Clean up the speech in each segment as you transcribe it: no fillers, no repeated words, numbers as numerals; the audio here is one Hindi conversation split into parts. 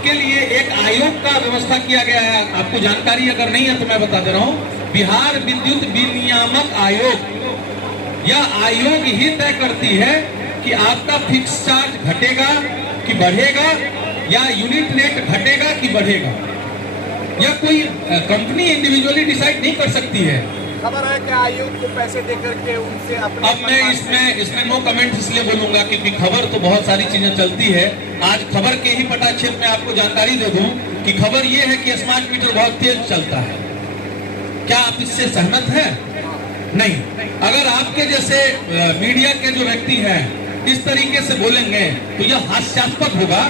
आपके लिए एक आयोग का व्यवस्था किया गया है। आपको जानकारी अगर नहीं है तो मैं बता दे रहा हूँ, बिहार विद्युत विनियामक आयोग, यह आयोग ही तय करती है कि आपका फिक्स चार्ज घटेगा कि बढ़ेगा, या यूनिट रेट घटेगा कि बढ़ेगा। यह कोई कंपनी इंडिविजुअली डिसाइड नहीं कर सकती है। खबर है कि आयोग को पैसे देकर के उनसे अपने अब मैं इसमें नो कमेंट इसलिए बोलूंगा क्योंकि खबर तो बहुत सारी चीजें चलती है। आज खबर के ही पटाक्षेप में आपको जानकारी दे दूं कि खबर यह है कि स्मार्ट मीटर बहुत तेज चलता है। क्या आप इससे सहमत हैं? नहीं। अगर आपके जैसे मीडिया के जो व्यक्ति हैं इस तरीके से बोलेंगे तो यह हास्यास्पद होगा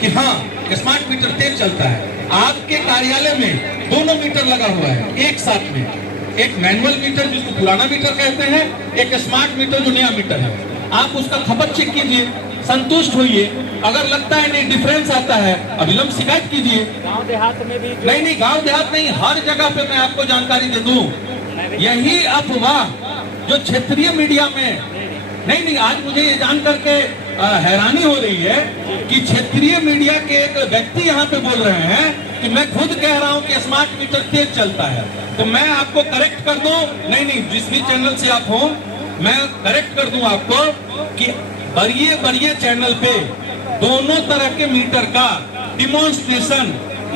कि हाँ स्मार्ट मीटर तेज चलता है। आपके कार्यालय में दोनों मीटर लगा हुआ है एक साथ में, एक मैनुअल मीटर जिसको पुराना मीटर कहते हैं, एक स्मार्ट मीटर जो नया मीटर है। आप उसका खपत चेक कीजिए, संतुष्ट होइए। अगर लगता है नहीं डिफरेंस आता है अविलंब शिकायत कीजिए। गांव देहात में भी नहीं, गांव देहात नहीं, हर जगह पे मैं आपको जानकारी दे दूं। यही अफवाह जो क्षेत्रीय मीडिया में नहीं, आज मुझे ये जान करके हैरानी हो रही है कि क्षेत्रीय मीडिया के एक व्यक्ति यहाँ पे बोल रहे हैं कि मैं खुद कह रहा हूँ कि स्मार्ट मीटर तेज चलता है। तो मैं आपको करेक्ट कर दूं, नहीं, जिस भी चैनल से आप हो मैं करेक्ट कर दूं आपको कि बड़े चैनल पे दोनों तरह के मीटर का डिमॉन्स्ट्रेशन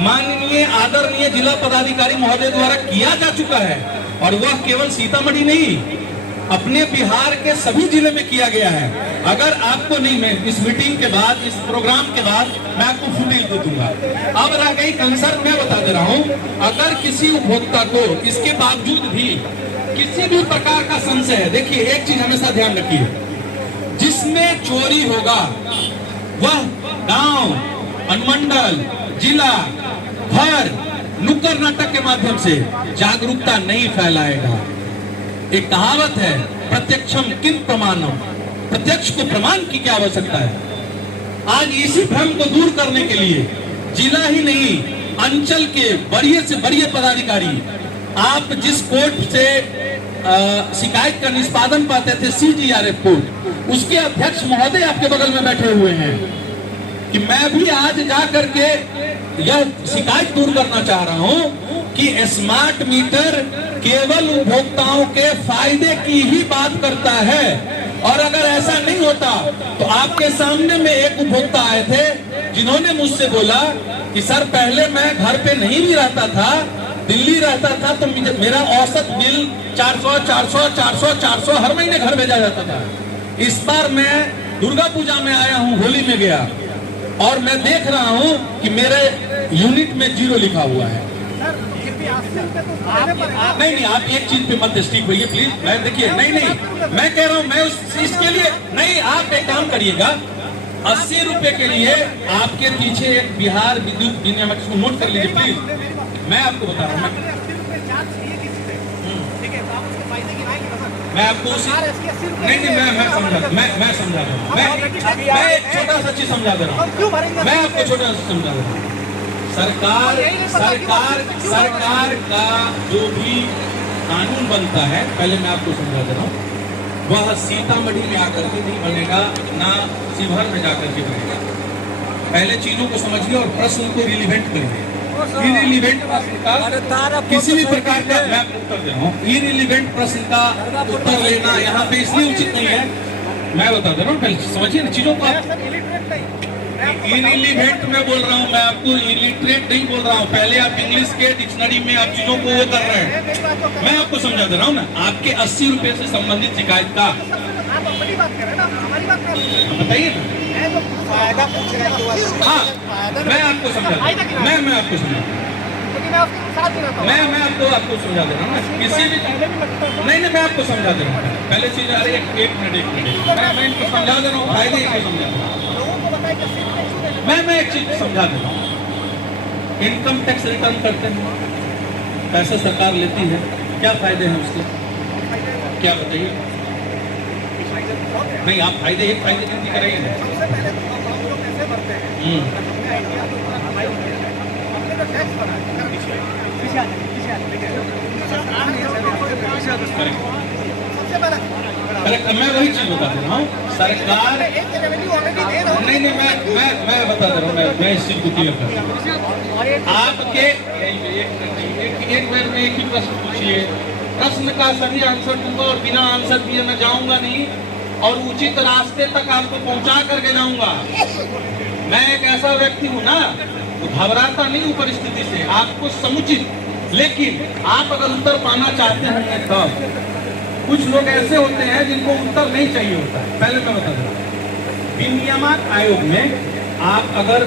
माननीय आदरणीय जिला पदाधिकारी महोदय द्वारा किया जा चुका है। और वह केवल सीतामढ़ी नहीं, अपने बिहार के सभी जिले में किया गया है। अगर आपको नहीं, मैं इस मीटिंग के बाद, इस प्रोग्राम के बाद मैं आपको फुटेज दे दूंगा। अब रह गई कंसर्न, मैं बता दे रहा हूं, अगर किसी उपभोक्ता को इसके बावजूद भी किसी भी प्रकार का संशय है, देखिए एक चीज हमेशा ध्यान रखिए, जिसमें चोरी होगा वह गांव, अनुमंडल, जिला भर नुक्कड़ नाटक के माध्यम से जागरूकता नहीं फैलाएगा। एक कहावत है, प्रत्यक्षम किम प्रमाणम, प्रत्यक्ष को प्रमाण की क्या आवश्यकता है। आज इसी भ्रम को दूर करने के लिए जिला ही नहीं, अंचल के बड़े से बड़े पदाधिकारी, आप जिस कोर्ट से शिकायत का निष्पादन पाते थे CGRF कोर्ट, उसके अध्यक्ष महोदय आपके बगल में बैठे हुए हैं कि मैं भी आज जा करके यह शिकायत दूर करना चाह रहा हूं कि स्मार्ट मीटर केवल उपभोक्ताओं के फायदे की ही बात करता है। और अगर ऐसा नहीं होता तो आपके सामने में एक उपभोक्ता आए थे जिन्होंने मुझसे बोला कि सर पहले मैं घर पे नहीं भी रहता था, दिल्ली रहता था, तो मेरा औसत बिल 400 हर महीने घर भेजा जाता था। इस बार मैं दुर्गा पूजा में आया हूँ, होली में गया, और मैं देख रहा हूँ कि मेरे यूनिट में 0 लिखा हुआ है। नहीं, आप एक चीज पे मत स्टिक होइए प्लीज। मैं देखिए, नहीं, मैं कह रहा हूँ, मैं इसके लिए नहीं, आप एक काम करिएगा, 80 रुपए के लिए आपके पीछे एक बिहार विद्युत विनियामक को नोट कर लीजिए प्लीज। मैं आपको बता रहा हूँ, मैं आपको नहीं, मैं समझा रहा हूँ, मैं एक छोटा सा चीज समझा दे रहा हूँ, मैं आपको छोटा सा समझा दे रहा हूँ। सरकार का जो भी कानून बनता है, पहले मैं आपको समझा दे रहा हूँ, वह सीतामढ़ी में आकर के नहीं बनेगा, ना शिवहर में जाकर के बनेगा। पहले चीजों को समझिए और प्रश्न को रिलीवेंट करिए। इरिलीवेंट प्रश्न का किसी भी प्रकार का, मैं आपको उत्तर दे रहा हूँ, इरिलीवेंट प्रश्न का उत्तर लेना यहाँ पे इसलिए उचित नहीं है। मैं बता दे रहा हूँ, पहले समझिए ना चीजों को। इरिलीवेंट मैं बोल रहा हूँ, मैं आपको इलिटरेट नहीं बोल रहा हूँ। पहले आप इंग्लिश के डिक्शनरी में आप चीजों को वो कर रहे हैं, मैं आपको समझा दे रहा हूँ ना। आपके 80 रुपए से संबंधित शिकायत का बताइए ना। हाँ, मैं आपको समझा, मैं आपको समझा, मैं आपको समझा दे रहा हूँ किसी भी, नहीं, मैं आपको समझा दे रहा हूँ। पहले चीज, अरे एक मिनट, मैं इनको समझा दे रहा हूँ, फायदे को समझा दे रहा हूँ। मैं एक चीज समझा दे रहा हूँ, इनकम टैक्स रिटर्न करते हैं, पैसा सरकार लेती है, क्या फायदे हैं उसके, क्या बताइए। नहीं, आप फायदे, एक फायदे गिनती कराइए ना। करेक्ट, मैं वही चीज बता रहा हूँ। सरकार नहीं, मैं बता दे रहा हूँ, मैं इस चीज को क्लियर कर रहा हूँ। आपके एक बार में एक ही प्रश्न पूछिए, प्रश्न का सही आंसर दूंगा और बिना आंसर दिए मैं जाऊंगा नहीं, और उचित रास्ते तक आपको पहुंचा करके जाऊंगा। मैं एक ऐसा व्यक्ति हूं ना, तो घबराता नहीं हूं परिस्थिति से, आपको समुचित। लेकिन आप अगर उत्तर पाना चाहते होंगे तब कुछ लोग ऐसे होते हैं जिनको उत्तर नहीं चाहिए होता है। पहले मैं बता दूं, विनियामक आयोग में आप अगर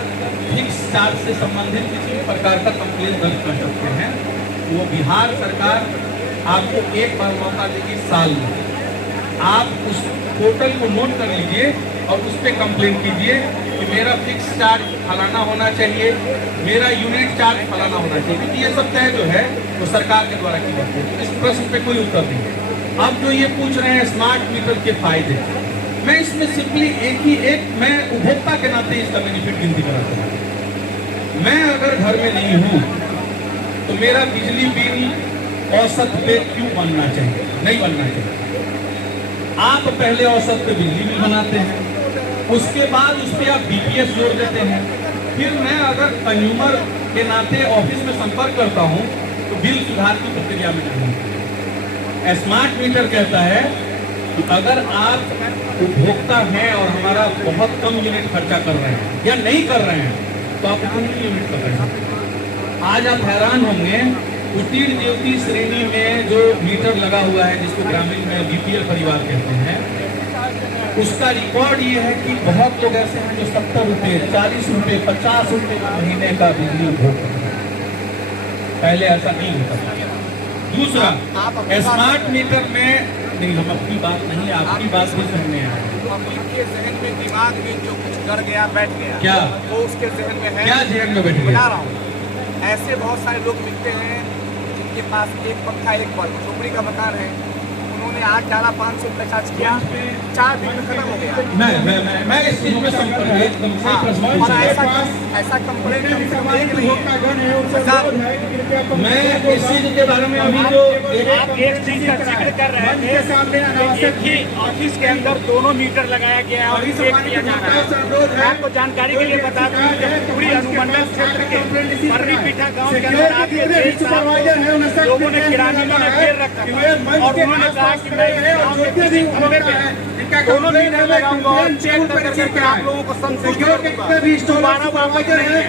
फिक्स चार्ज से संबंधित किसी प्रकार का कंप्लेन दर्ज कर सकते हैं, वो बिहार सरकार आपको एक बार मौका देगी साल में। आप उस पोर्टल को नोट कर लीजिए और उस पर कंप्लेन कीजिए कि मेरा फिक्स चार्ज फलाना होना चाहिए, मेरा यूनिट चार्ज फलाना होना चाहिए, क्योंकि ये सब तय जो है वो सरकार के द्वारा की जाती है। इस प्रश्न पे कोई उत्तर नहीं है। अब जो ये पूछ रहे हैं स्मार्ट मीटर के फायदे, मैं इसमें सिंपली एक मैं उपभोक्ता के नाते इसका बेनिफिट गिनती कराता हूँ। मैं अगर घर में नहीं हूँ तो मेरा बिजली बिल औसत पे क्यों बनना चाहिए? नहीं बनना चाहिए। आप पहले औसत पे बिजली बिल बनाते हैं, उसके बाद उस पर आप बीपीएस जोड़ देते हैं, फिर मैं अगर कंज्यूमर के नाते ऑफिस में संपर्क करता हूं तो बिल सुधार की प्रक्रिया में नहीं। स्मार्ट मीटर कहता है कि अगर आप उपभोक्ता हैं और हमारा बहुत कम यूनिट खर्चा कर रहे हैं या नहीं कर रहे हैं तो आप कितनी यूनिट कर रहे हैं। आज आप हैरान होंगे, कुटीर ज्योति श्रेणी में जो मीटर लगा हुआ है, जिसको ग्रामीण में बीपीएल परिवार कहते हैं, उसका रिकॉर्ड ये है कि बहुत लोग ऐसे हैं जो 70 रुपए, 40 रुपए, 50 रुपए महीने का बिजली उपभोग करते हैं। पहले ऐसा नहीं होता था। दूसरा, स्मार्ट मीटर में नहीं, हम अपनी बात नहीं, आपकी बात भी सुनने हैं। पब्लिक के जहन में, दिमाग में जो कुछ डर गया, बैठ गया, क्या वो उसके जहन में है। क्या जहन में बैठ बता गया? रहा हूँ, ऐसे बहुत सारे लोग मिलते हैं जिनके पास एक पंखा, एक बल्ब, झोपड़ी का मकान है, उन्होंने आज डाला 500 रुपये चार्ज किया, 4 दिन में खत्म हो गया। मैं इस चीज में संपर्क एकदम सही प्रश्न और पूछा। ऐसा कंप्लेंट एक नहीं है। मैं इस चीज के बारे में अभी जो आप एक चीज का जिक्र कर रहे थे, एक ही ऑफिस के अंदर दोनों मीटर लगाया गया है और चेक किया जा रहा है। मैं आपको जानकारी के लिए बता दूं, जब पूरी अनुमंडल क्षेत्र के बर्रीपीठा गांव के अंदर आपके लोगों ने किरानियों ने घेर रखा और उन्होंने कहा कि मैं दोनों मीटर लगाऊंगा और चेक करके आप लोगों को संतुष्ट करूंगा। दोबारा वापस नहीं है।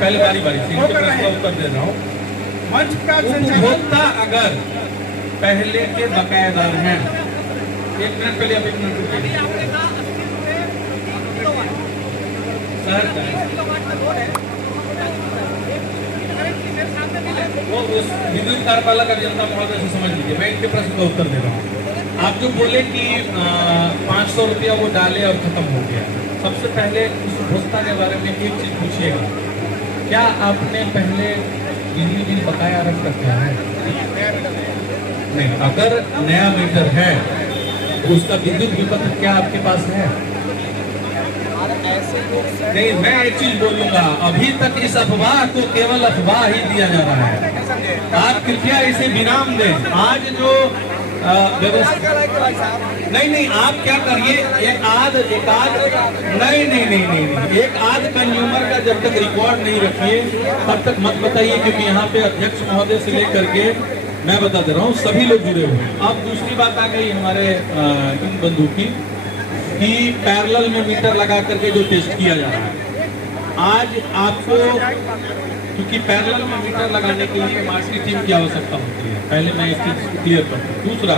पहले बारी बारी से इनके प्रश्न का उत्तर दे रहा हूँ। उपभोक्ता अगर पहले के बकायेदार हैं, 1 मिनट पहले, अब 1 मिनट रुकिए सर। वो उस विद्युत कार्यपालक अभियंता महोदय से समझ लीजिए, मैं इनके प्रश्न का उत्तर दे रहा हूँ। आप जो बोले कि 500 रुपया वो डाले और खत्म हो गया, सबसे पहले उस उपभोक्ता के बारे में एक चीज पूछिएगा, क्या आपने पहले बिजली बिल बकाया रख रखा है? नहीं। अगर नया मीटर है तो उसका विद्युत विपत्र क्या आपके पास है? नहीं, मैं एक चीज बोलूंगा, अभी तक इस अफवाह को केवल अफवाह ही दिया जा रहा है। आप कृपया इसे विराम दें। आज जो व्यवस्था नहीं, आप क्या करिए, एक आध नहीं, एक आध कंज्यूमर का जब तक रिकॉर्ड नहीं रखिए तब तक मत बताइए, क्योंकि यहाँ पे अध्यक्ष महोदय से लेकर के मैं बता दे रहा हूँ सभी लोग जुड़े हुए हैं। अब दूसरी बात आ गई हमारे इन बंधु की, कि पैरेलल में मीटर लगा करके जो टेस्ट किया जा रहा है। आज आपको, क्योंकि पैरेलल में मीटर लगाने के लिए मार्केटिंग टीम की आवश्यकता होती है, पहले मैं एक चीज क्लियर करता हूँ। दूसरा,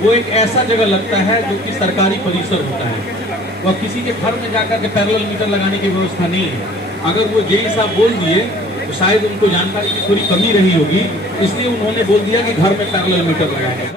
वो एक ऐसा जगह लगता है जो कि सरकारी परिसर होता है, वह किसी के घर में जाकर के पैरेलल मीटर लगाने की व्यवस्था नहीं है। अगर वो जेई साहब बोल दिए तो शायद उनको जानकारी की थोड़ी कमी रही होगी, इसलिए उन्होंने बोल दिया कि घर में पैरेलल मीटर लगाएंगे।